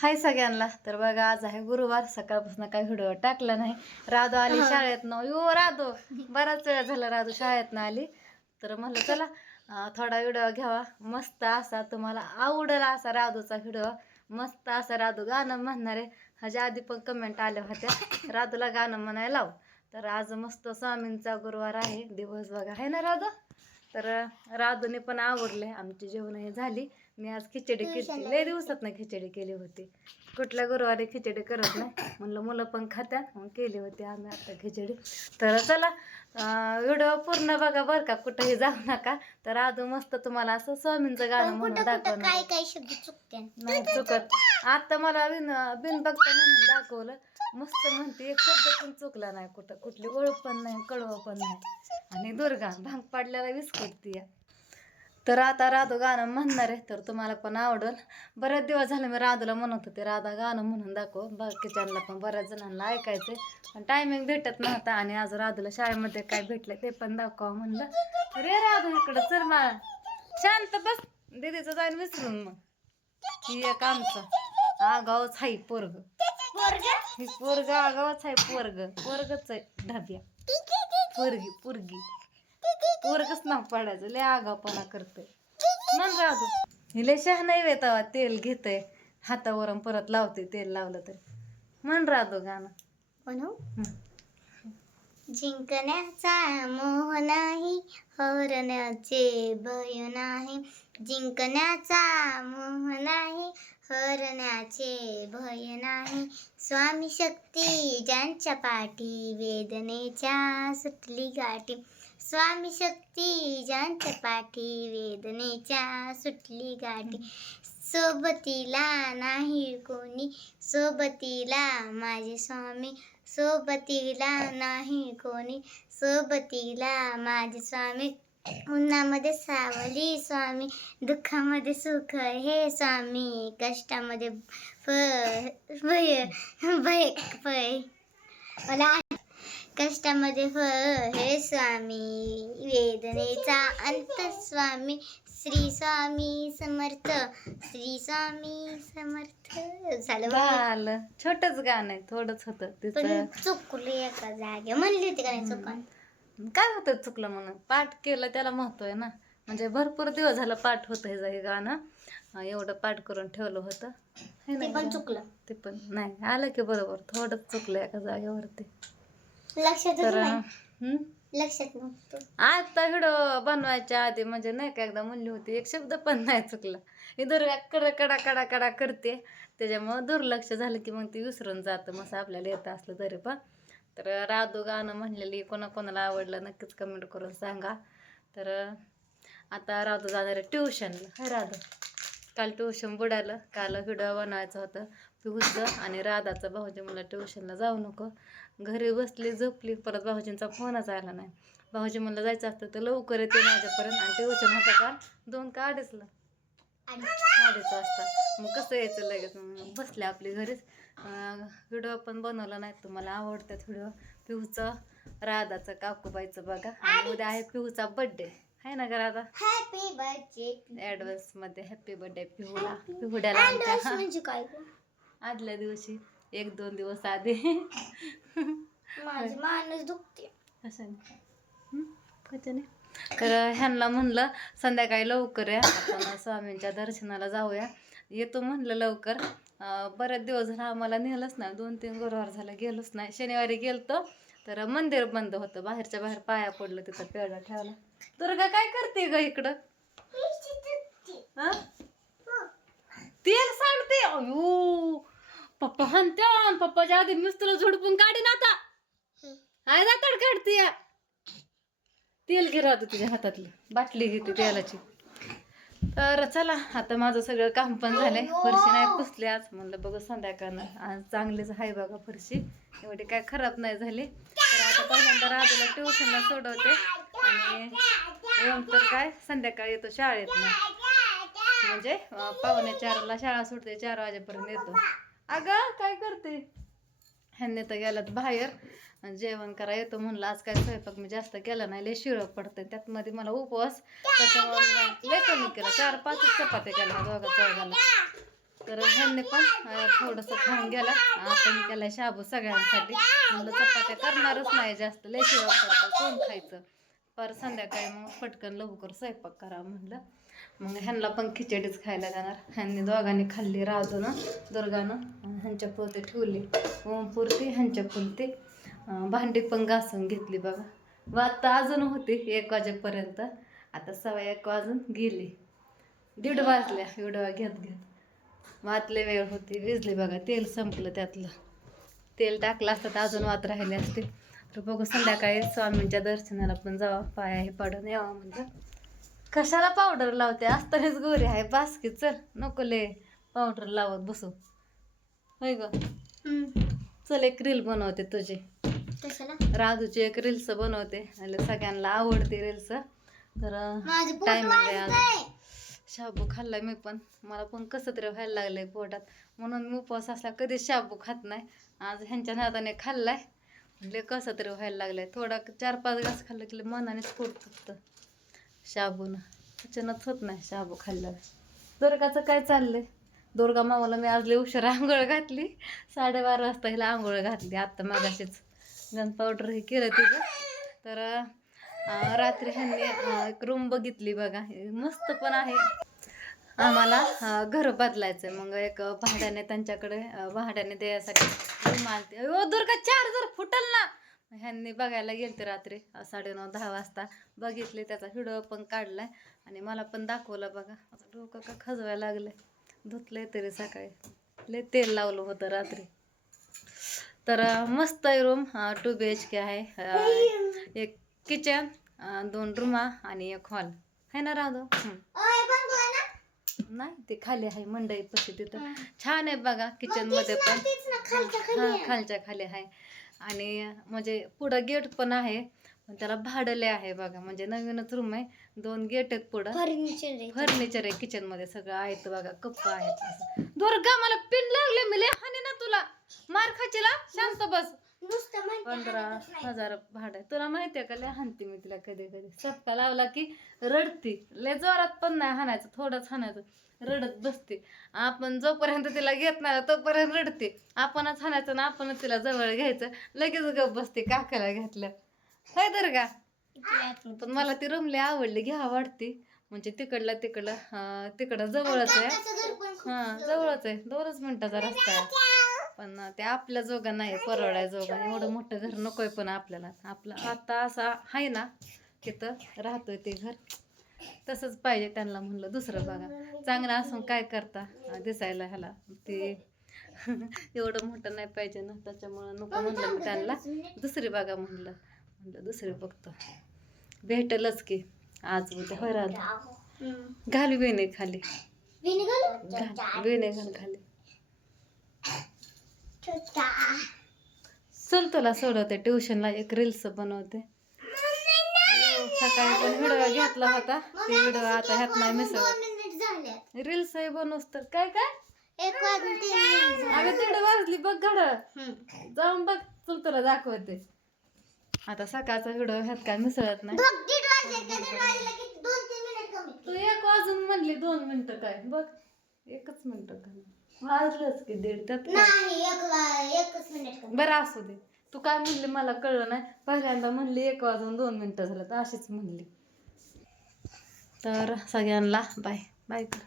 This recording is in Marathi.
हाय सगळ्यांना. तर बघा, आज आहे गुरुवार. सकाळपासून काही व्हिडिओ टाकला नाही. राधू आली शाळेतनं. यो राधू, बराच वेळ झाला राधू शाळेतनं आली. तर म्हणलं चला थोडा व्हिडिओ घ्यावा. मस्त असा तुम्हाला आवडेल असा राधूचा व्हिडिओ. मस्त असं राधू गाणं म्हणणारे. ह्याच्या आधी पण कमेंट आल्या होत्या राधूला गाणं म्हणायला लाव. तर आज मस्त स्वामींचा गुरुवार आहे. दिवस बघा आहे ना राधू. तर राधूने पण आवडले. आमची जेवण हे झाली. मी आज खिचडी केली. लय दिवसात ना खिचडी केली होती. कुठल्या गुरुवारी खिचडी करत नाही म्हणलं, मुलं पण खात्यात मग केली होती आम्ही आता खिचडी. तर चला व्हिडिओ पूर्ण बघा बरं का, कुठंही जाऊ नका. तर राधू मस्त तुम्हाला असं स्वामींचं गाणं म्हणून दाखवणार. काय काय शब्द चुकते नाही चुकत. आता मला बिन बघता म्हणून दाखवलं. मस्त म्हणते, एक शब्द पण चुकला नाही कुठं. कुठली ओळख पण नाही, कळवं पण नाही. आणि दुर्गा भांग पाडल्याला विस्कटती. तर आता राधू गाणं म्हणणार आहे. तर तुम्हाला पण आवडेल. बरेच दिवस झाले मी राधूला म्हणत होते राधा गाणं म्हणून दाखव. बाकीच्यांना पण बऱ्याच जणांना ऐकायचंय पण टायमिंग भेटत नव्हता. आणि आज राधूला शाळेमध्ये काय भेटलं ते पण दाखवा म्हणलं. रे राधू इकडं चल मा, शांत बस. दीदीचं जाईन विसरून मग. ही एक आमचं आगावच हाय पोरग. ही पोरग आगावच आहे. पोरगच आहे ढाब्या. पोरगी पोरगच नाव पडायचं. लय आगावपणा करते मन राधू. ही लय शहा नाही वेतावा. तेल घेते हातावरून परत लावते. तेल लावलं तर मन राधू गाणं म्हणू. जिंकण्याचा मोह नाही, हरण्याचे भय नाही. जिंकण्याचा मोह नाही, हरण्याचे भय नाही. स्वामी शक्ती ज्यांच्या पाठी, वेदनेच्या सुटली गाठी. स्वामी शक्ती ज्यांच्या पाठी, वेदनेच्या सुटली गाठी. सोबतीला नाही कोणी, सोबतीला माझे स्वामी. सोबतीला नाही कोणी, सोबतीला माझे स्वामी. उन्हामध्ये सावली स्वामी, दुःखामध्ये सुख हे स्वामी. कष्टामध्ये भय मला कष्टामध्ये फळ हे स्वामी. वेदनेचा अंत स्वामी. श्री स्वामी समर्थ, श्री स्वामी समर्थ. झालं. छोटच गाणं आहे, थोडंच होतं तिचं. चुकली एका जागे म्हणली होती का नाही चुकून. काय होतं चुकलं म्हणून. पाठ केलं त्याला महत्व आहे ना. म्हणजे भरपूर दिवस झालं पाठ होतं हे गाणं. एवढं पाठ करून ठेवलं होतं. ते पण चुकलं. ते पण नाही आलं की बरोबर. थोडंच चुकलं एका जागेवरती. लक्षात नव्हतं. आता व्हिडिओ बनवायच्या आधी म्हणजे नाही का एकदा म्हणली होती, एक शब्द पण नाही चुकला. ही दुर्गा कडा कडा कडा कडा करते. त्याच्यामुळं दुर्लक्ष झालं की मग ती विसरून जातं. मग आपल्याला येतं असलं तरी पण. तर राधू गाणं म्हणलेली कोणाकोणाला आवडलं नक्कीच कमेंट करून सांगा. तर आता राधू जाणार आहे ट्युशनला. हाय राधू, काल ट्युशन बुडालं. काल व्हिडिओ बनवायचं होतं पिहूचं आणि राधाचं. भाऊजी मला ट्युशनला जाऊ नको. घरी बसली झोपली. परत भाऊजींचा फोनच आला नाही. भाऊजी म्हणलं जायचं असतं तर लवकर येते माझ्यापर्यंत. आणि ट्युशन होतं का 2 का 2:30ला, 2:30 वाजता. मग कसं यायचं लगेच. मग बसले आपली घरीच. व्हिडिओ पण बनवला नाही. तुम्हाला आवडतात व्हिडिओ पिहूचं राधाचं काकूबाईचं बघा. आणि उद्या आहे पिहूचा बर्थडे आहे ना घरात. हॅपी बर्थडे ऍडव्हान्स मध्ये हॅपी बर्थडे पिहूला. पिहुड्याला आमच्या म्हणजे काय आदल्या दिवशी 1-2 दिवस आधी. माझी मानच दुखते कशाने. तर ह्यांना म्हणलं संध्याकाळी लवकर या, आपण स्वामींच्या दर्शनाला जाऊया. येतो म्हणलं लवकर. बरेच दिवस झाला आम्हाला नेलंच नाही. 2-3 गुरुवार झालं गेलोच नाही. शनिवारी गेलतो तर मंदिर बंद होतं. बाहेरच्या बाहेर पाया पडलं. तिथं पेढा ठेवला. दुर्गा काय करते ग इकडं. तेल सांडते. अयो पप्पा हानत्या. पप्पाच्या आधी मिस्टर झोडपून काढी ना आता. हाय जातड काढते. तेल घे राहतो तुझ्या हातातली. बाटली घेते तेलाची. तर चला आता माझं सगळं काम पण झालंय. फरशी नाही पुसली आज. म्हणलं बघू संध्याकाळनं. आज चांगलीच आहे बघा फरशी. एवढी काय खराब नाही झाली. तर आता पहिल्यांदा राधूला ट्युशनला सोडवते. आणि तर काय संध्याकाळी येतो शाळेत. म्हणजे 3:45ला शाळा सुटते. 4 वाजेपर्यंत येतो. अगं काय करते. ह्यांनी तर गेलात बाहेर. जेवण करा येतो म्हणलं. आज काय स्वयंपाक मी जास्त केला नाही. लय शिळं पडतं. त्यात मध्ये मला उपवास. त्याच्यामुळे लय कमी केला. 4-5 चपात्या केल्या दोघा चौघाला. तर ह्यांनी पण थोडंसं खाऊन गेला. आपण केला शाबू सगळ्यांसाठी. म्हणलं चपात्या करणारच नाही जास्त, लय शिवाय करतं कोण खायचं. पर संध्याकाळी मग पटकन लवकर स्वयंपाक करा म्हणलं. मग ह्यांना पण खिचडीच खायला जाणार. ह्यांनी दोघांनी खाल्ली, राजूनं दुर्गानं ह्यांच्या पुरती ठेवली, पुरती ह्यांच्या पुरती. भांडी पण घासून घेतली बघा. वाजता अजून होती 1 वाजेपर्यंत. आता 1:15 वाजून गेली. 1:30 वाजल्या एवढं घेत वातले वेळ होती. विजली बघा, तेल संपलं त्यातलं. तेल टाकलं असतं तर अजून वात राहिले असते. तर बघू संध्याकाळी स्वामींच्या दर्शनाला पण जावा, पाया हे पाडून यावं म्हणजे. कशाला पावडर लावते, असतानाच गोरी आहे बास्की. चल नको ले पावडर लावत बसू, होय ग. चल एक रील बनवते तुझी, राजूची एक रील्स बनवते. आणि सगळ्यांना आवडते रील्स. तर टायमिंग आहे आज. शाबू खाल्लाय मी पण, मला पण कसं तरी व्हायला लागलंय पोटात. म्हणून मी उपवास असला कधीच शाबू खात नाही. आज ह्यांच्या नादाने खाल्लाय, म्हणजे कसं तरी व्हायला लागलंय. थोडा 4-5 घास खाल्लं की मनानेच पोट फुगतं. शाबूनं पचनच होत नाही शाबू खाल्ल्यावर. दुर्गाचं काय चाललंय? दुर्गा मामाला मी आज लय उशीर आंघोळ घातली. 12:30 वाजता हिला आंघोळ घातली. आत्ता मागाशीच गन पावडर हे केलं तिचं. तर रात्री ह्यांनी एक रूम बघितली बघा, मस्त पण आहे. आम्हाला घर बदलायचं, मग एक भाड्याने त्यांच्याकडे भाड्याने द्यायसाठी रूम आणते. ओ दुर्गा, चार्जर फुटल ना. ह्यांनी बघायला गेलते रात्री 9:30-10 वाजता. बघितले, त्याचा व्हिडिओ पण काढलाय आणि मला पण दाखवलं बघा. आता डोकं का खजवायला लागलंय. धुतलंय तरी सकाळी, लय तेल लावलं होतं रात्री. तर मस्त आहे रूम. 2 BHK आहे. एक किचन, 2 रूमा आणि एक हॉल आहे ना राधू. नाही ते खाली आहे मंडई पशी, तिथं छान आहे बघा. किचन मध्ये पण खालच्या खाली आहे. आणि म्हणजे पुढं गेट पण आहे, पण त्याला भाडले आहे बघा. म्हणजे नवीनच रूम आहे, 2 गेट आहेत पुढं. फर्निचर आहे किचन मध्ये, सगळं आहे बघा. कप्पा आहेत. दुर्गा मला पिन लागले, मी लय हानी ना तुला, मार खाचीला, शांत बस. 15,000 भाडं. तुला माहितीये का, लय हानते मी तिला कधी कधी. चपका लावला की रडती. लय जोरात पण नाही हाणायचं, थोडंच हाणायचं, रडत बसते. आपण जोपर्यंत तिला घेत नाही तोपर्यंत रडते. आपणच हाणायचं ना आपणच तिला जवळ घ्यायचं, लगेच गप बसते काकाला घेतल्या. होय तर का. पण मला ती रूम लय आवडली, घ्या वाटते. म्हणजे तिकडं जवळच आहे. जवळच आहे, 2च मिनिटाचा रस्ता आहे. पण ते आपल्या जोगा नाही, परवडाय जोगा. एवढं मोठं घर नकोय पण आपल्याला. आपलं आता असा आहे ना तिथं राहतोय ते घर, तसंच पाहिजे त्यांना. म्हणलं दुसरं बघा, चांगलं असून काय करता दिसायला ह्याला. ते एवढं मोठं नाही पाहिजे ना, त्याच्यामुळं नको म्हणलं मी त्यांना. दुसरी बघा म्हणलं दुसरी बघतो, भेटलच की आज उद्या. होय राहतो, घाल वेणे खाली, वेणे घाल खाली. चल तुला सोडवते ट्युशनला, एक रील्स बनवते. सकाळी पण व्हिडिओ घेतला होता, ते व्हिडिओ आता ह्यात नाही मिसळ. रील्स आहे बनवस तर काय काय. अगं 1:30 वाजली बघ घड्याळ, जाऊन बघ. चल तुला दाखवते. आता सकाळचा व्हिडिओ ह्यात काय मिसळत नाही. तू 1 वाजून म्हणली 2 मिनिटं काय बघ, 1च मिनिट काय वाजलंच की 1:30. त्यात बरं असू दे. तू काय म्हणली मला कळलं नाही. पहिल्यांदा म्हणली 1 वाजून 2 मिनिटं झालं, तर अशीच म्हणली. तर सगळ्यांना बाय बाय कर.